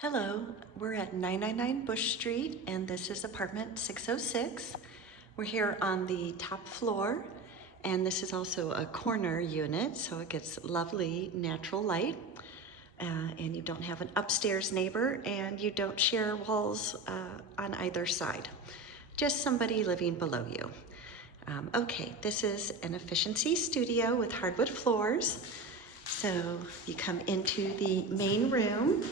Hello, we're at 999 Bush Street and this is apartment 606. We're here on the top floor and this is also a corner unit, so it gets lovely natural light. And you don't have an upstairs neighbor and you don't share walls on either side. Just somebody living below you. Okay, this is an efficiency studio with hardwood floors. So you come into the main room.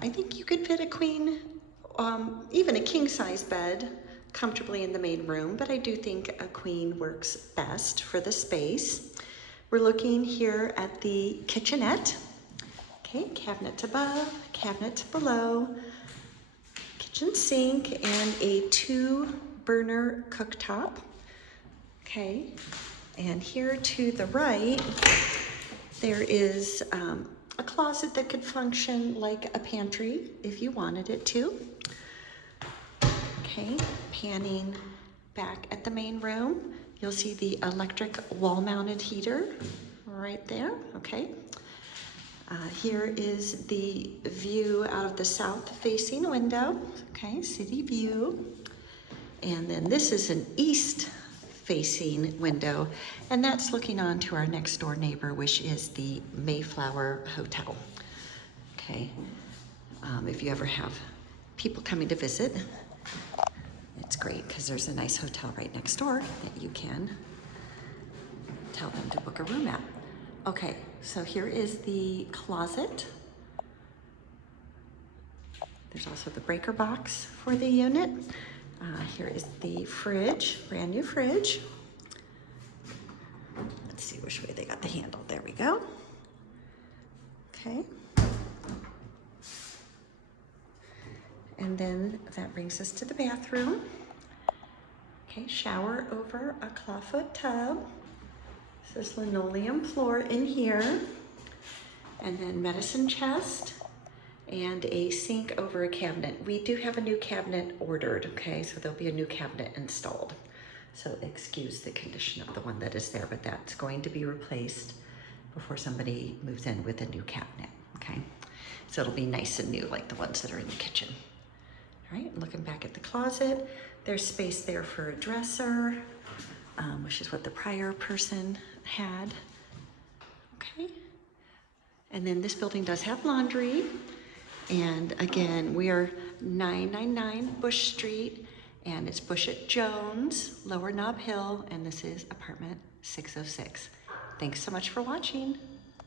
I think you could fit a queen, even a king-size bed comfortably in the main room, but I do think a queen works best for the space. We're looking here at the kitchenette. Okay, cabinets above, cabinets below, kitchen sink, and a 2-burner cooktop. Okay, and here to the right, there is a closet that could function like a pantry if you wanted it to. Okay, panning back at the main room, you'll see the electric wall-mounted heater right there, okay. Here is the view out of the south-facing window, okay, city view. And then this is an east-facing window, and that's looking on to our next door neighbor, which is the Mayflower Hotel. Okay, if you ever have people coming to visit, it's great because there's a nice hotel right next door that you can tell them to book a room at. Okay, so here is the closet. There's also the breaker box for the unit. Here is the fridge, brand new fridge. Let's see which way they got the handle. There we go. Okay. And then that brings us to the bathroom. Okay, shower over a clawfoot tub. This is linoleum floor in here. And then medicine chest and a sink over a cabinet. We do have a new cabinet ordered, okay? So there'll be a new cabinet installed. So excuse the condition of the one that is there, but that's going to be replaced before somebody moves in with a new cabinet, okay? So it'll be nice and new like the ones that are in the kitchen. All right, looking back at the closet, there's space there for a dresser, which is what the prior person had, okay? And then this building does have laundry. And again, we are 999 Bush Street, and it's Bush at Jones, Lower Nob Hill, and this is apartment 606. Thanks so much for watching.